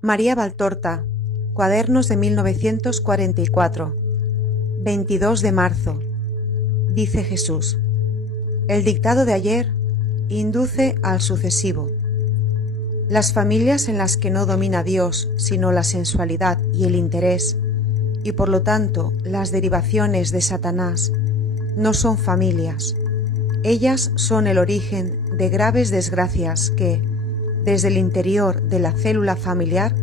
María Valtorta, Cuadernos de 1944, 22 de marzo. Dice Jesús: el dictado de ayer induce al sucesivo. Las familias en las que no domina Dios, sino la sensualidad y el interés, y por lo tanto las derivaciones de Satanás, no son familias. Ellas son el origen de graves desgracias que, desde el interior de la célula familiar,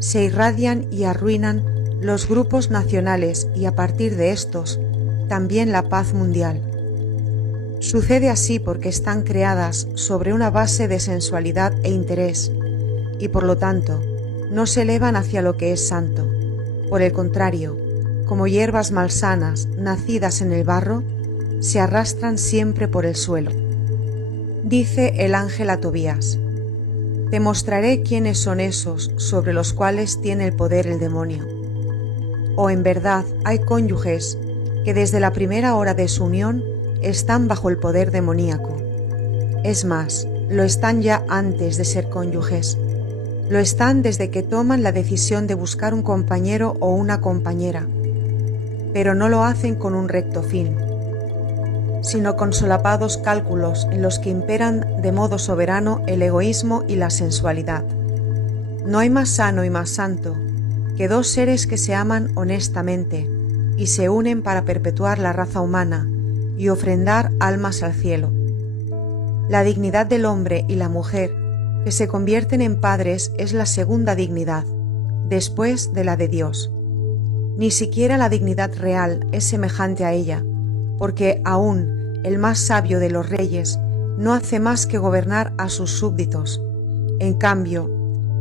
se irradian y arruinan los grupos nacionales y a partir de estos, también la paz mundial. Sucede así porque están creadas sobre una base de sensualidad e interés, y por lo tanto, no se elevan hacia lo que es santo. Por el contrario, como hierbas malsanas nacidas en el barro, se arrastran siempre por el suelo. Dice el ángel a Tobías: te mostraré quiénes son esos sobre los cuales tiene el poder el demonio. O en verdad hay cónyuges que desde la primera hora de su unión están bajo el poder demoníaco. Es más, lo están ya antes de ser cónyuges. Lo están desde que toman la decisión de buscar un compañero o una compañera, pero no lo hacen con un recto fin, sino con solapados cálculos en los que imperan de modo soberano el egoísmo y la sensualidad. No hay más sano y más santo que dos seres que se aman honestamente y se unen para perpetuar la raza humana y ofrendar almas al cielo. La dignidad del hombre y la mujer que se convierten en padres es la segunda dignidad, después de la de Dios. Ni siquiera la dignidad real es semejante a ella, porque aún el más sabio de los reyes no hace más que gobernar a sus súbditos. En cambio,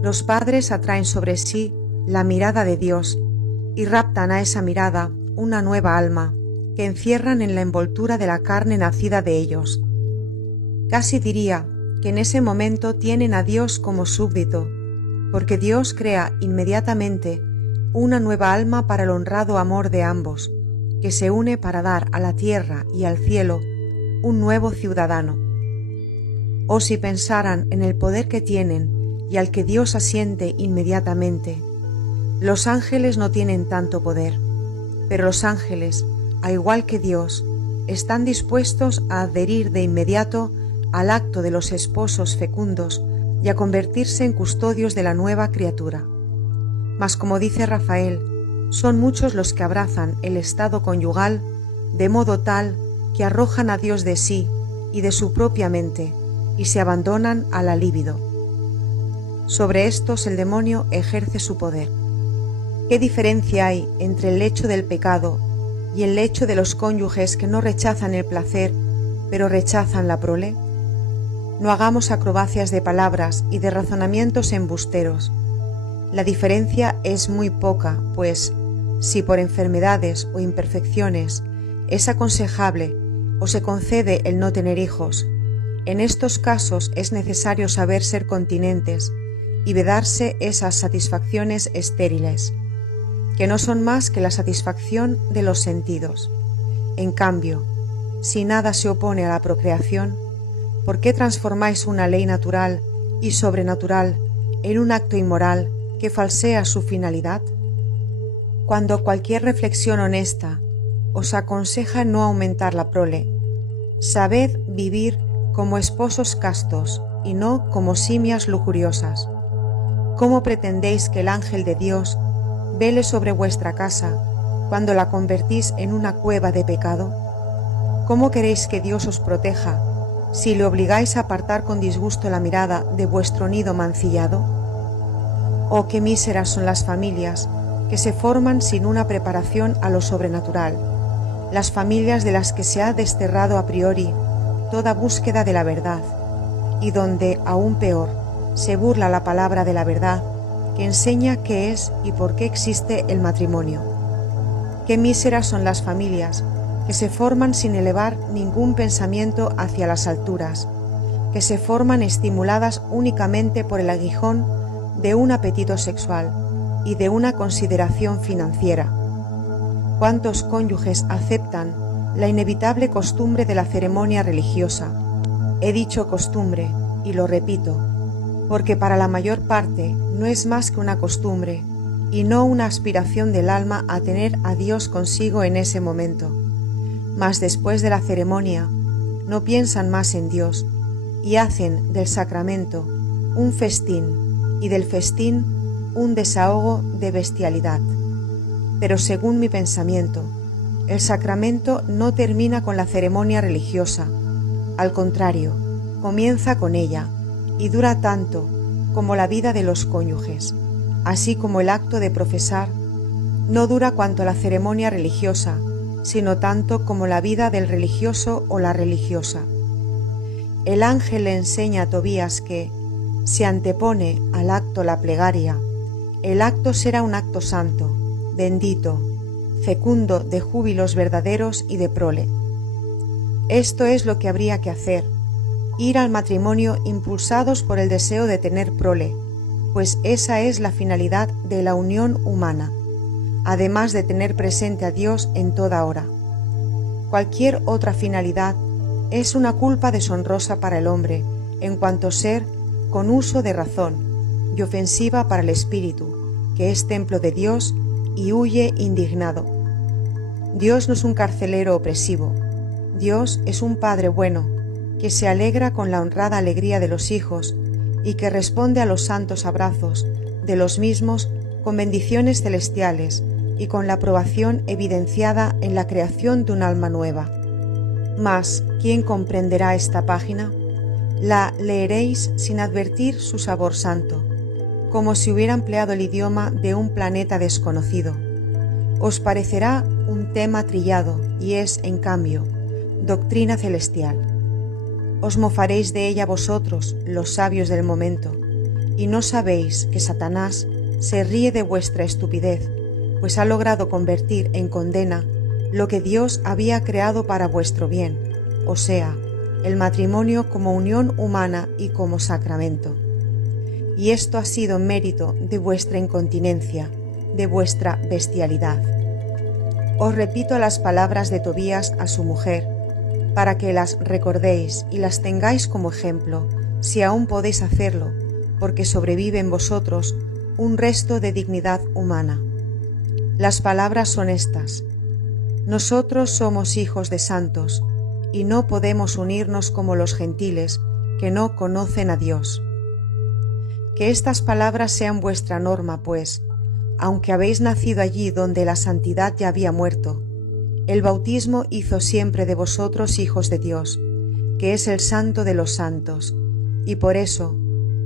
los padres atraen sobre sí la mirada de Dios y raptan a esa mirada una nueva alma que encierran en la envoltura de la carne nacida de ellos. Casi diría que en ese momento tienen a Dios como súbdito, porque Dios crea inmediatamente una nueva alma para el honrado amor de ambos, que se une para dar a la tierra y al cielo un nuevo ciudadano. O si pensaran en el poder que tienen y al que Dios asiente inmediatamente. Los ángeles no tienen tanto poder, pero los ángeles, al igual que Dios, están dispuestos a adherir de inmediato al acto de los esposos fecundos y a convertirse en custodios de la nueva criatura. Mas como dice Rafael, son muchos los que abrazan el estado conyugal de modo tal que arrojan a Dios de sí y de su propia mente y se abandonan a la libido. Sobre estos el demonio ejerce su poder. ¿Qué diferencia hay entre el lecho del pecado y el lecho de los cónyuges que no rechazan el placer, pero rechazan la prole? No hagamos acrobacias de palabras y de razonamientos embusteros. La diferencia es muy poca, pues, si por enfermedades o imperfecciones es aconsejable o se concede el no tener hijos, en estos casos es necesario saber ser continentes y vedarse esas satisfacciones estériles, que no son más que la satisfacción de los sentidos. En cambio, si nada se opone a la procreación, ¿por qué transformáis una ley natural y sobrenatural en un acto inmoral que falsea su finalidad? Cuando cualquier reflexión honesta os aconseja no aumentar la prole, sabed vivir como esposos castos y no como simias lujuriosas. ¿Cómo pretendéis que el ángel de Dios vele sobre vuestra casa cuando la convertís en una cueva de pecado? ¿Cómo queréis que Dios os proteja si le obligáis a apartar con disgusto la mirada de vuestro nido mancillado? Oh, qué míseras son las familias que se forman sin una preparación a lo sobrenatural, las familias de las que se ha desterrado a priori toda búsqueda de la verdad, y donde, aún peor, se burla la palabra de la verdad, que enseña qué es y por qué existe el matrimonio. Qué míseras son las familias que se forman sin elevar ningún pensamiento hacia las alturas, que se forman estimuladas únicamente por el aguijón de un apetito sexual y de una consideración financiera. ¿Cuántos cónyuges aceptan la inevitable costumbre de la ceremonia religiosa? He dicho costumbre, y lo repito, porque para la mayor parte no es más que una costumbre y no una aspiración del alma a tener a Dios consigo en ese momento. Mas después de la ceremonia no piensan más en Dios y hacen del sacramento un festín y del festín un desahogo de bestialidad. Pero según mi pensamiento, el sacramento no termina con la ceremonia religiosa, al contrario, comienza con ella y dura tanto como la vida de los cónyuges, así como el acto de profesar no dura cuanto la ceremonia religiosa, sino tanto como la vida del religioso o la religiosa. El ángel le enseña a Tobías que, si antepone al acto la plegaria, el acto será un acto santo, bendito, fecundo de júbilos verdaderos y de prole. Esto es lo que habría que hacer, ir al matrimonio impulsados por el deseo de tener prole, pues esa es la finalidad de la unión humana, además de tener presente a Dios en toda hora. Cualquier otra finalidad es una culpa deshonrosa para el hombre, en cuanto ser con uso de razón, y ofensiva para el espíritu, que es templo de Dios y huye indignado. Dios no es un carcelero opresivo. Dios es un Padre bueno, que se alegra con la honrada alegría de los hijos y que responde a los santos abrazos de los mismos con bendiciones celestiales y con la aprobación evidenciada en la creación de un alma nueva. Mas, ¿quién comprenderá esta página? La leeréis sin advertir su sabor santo, como si hubiera empleado el idioma de un planeta desconocido. Os parecerá un tema trillado y es, en cambio, doctrina celestial. Os mofaréis de ella vosotros, los sabios del momento, y no sabéis que Satanás se ríe de vuestra estupidez, pues ha logrado convertir en condena lo que Dios había creado para vuestro bien, o sea, el matrimonio como unión humana y como sacramento. Y esto ha sido mérito de vuestra incontinencia, de vuestra bestialidad. Os repito las palabras de Tobías a su mujer, para que las recordéis y las tengáis como ejemplo, si aún podéis hacerlo, porque sobrevive en vosotros un resto de dignidad humana. Las palabras son estas: nosotros somos hijos de santos, y no podemos unirnos como los gentiles, que no conocen a Dios. Que estas palabras sean vuestra norma, pues, aunque habéis nacido allí donde la santidad ya había muerto, el bautismo hizo siempre de vosotros hijos de Dios, que es el santo de los santos, y por eso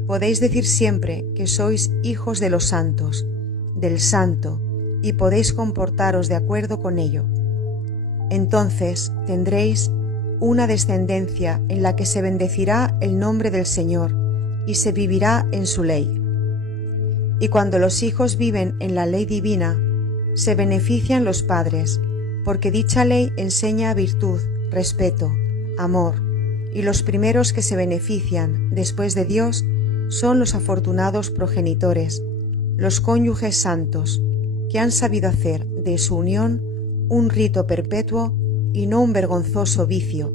podéis decir siempre que sois hijos de los santos, del santo, y podéis comportaros de acuerdo con ello. Entonces tendréis una descendencia en la que se bendecirá el nombre del Señor y se vivirá en su ley. Y cuando los hijos viven en la ley divina, se benefician los padres, porque dicha ley enseña virtud, respeto, amor, y los primeros que se benefician después de Dios son los afortunados progenitores, los cónyuges santos, que han sabido hacer de su unión un rito perpetuo y no un vergonzoso vicio,